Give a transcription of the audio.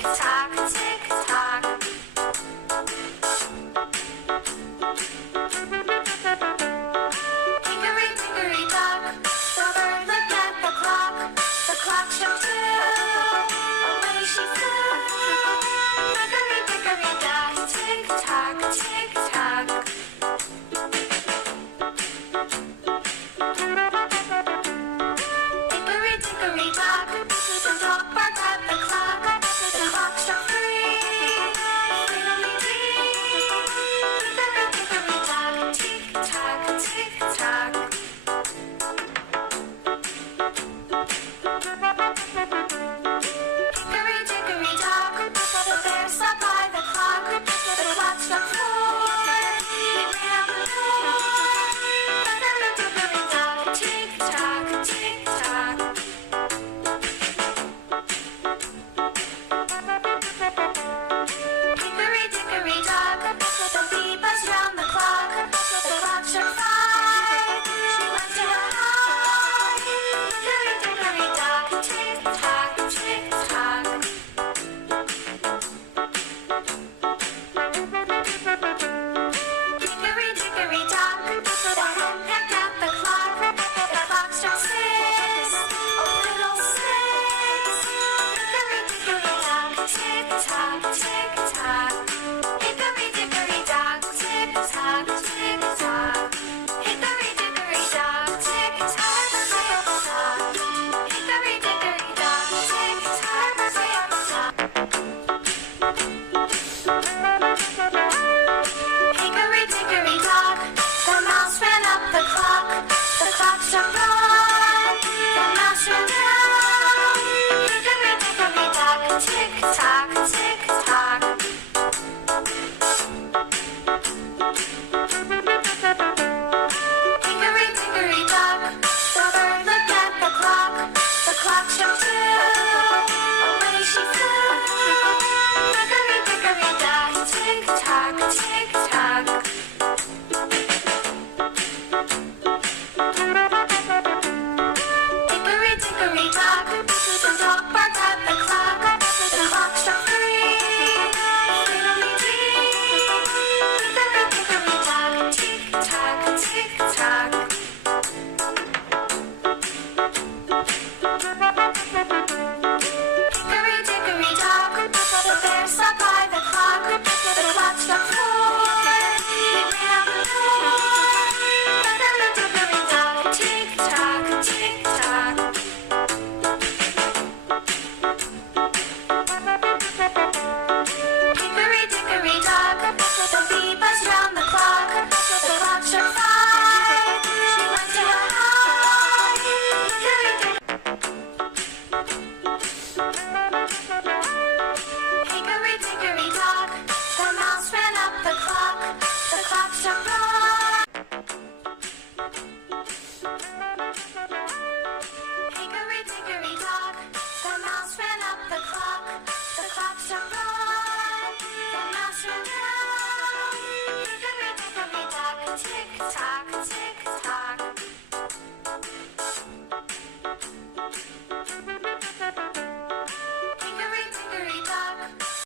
tick-tock, tick-tock. Hickory-dickory-dock, the bird looked at the clock. The clock struck two, away she flew. Hickory-dickory-dock, tick-tock, tick-tock. Hickory-dickory-dock, the dog barked at the clock. The clock struck three, fiddly-dee. Hickory-dickory-dock, tick-tock, tick-tock. Hickory-dickory-dock, the bear sat by the clock. The clock struck four, he ran out the door. Hickory-dickory-dock, tick-tock, tick-tock. Hickory-dickory-dock, the bee buzzed round the clock. The clock struck five, she went to her hive. Hickory-dickory-dock, tick-tock, tick-tock. Hickory-dickory-dock, the hen pecked at the clock. The clock struck six, oh little six. Hickory-dickory-dock, tick-tock, tick-tock. Hickory-dickory-dock, tick-tock, tick-tock. Hickory-dickory-dock, tick-tock, tick-tock. Hickory-dickory-dock, tick-tock, tick-tock. Hickory-dickory-dock, the mouse ran up the clock. The clock struck one, the mouse ran down. Hickory-dickory-dock, tick-tock.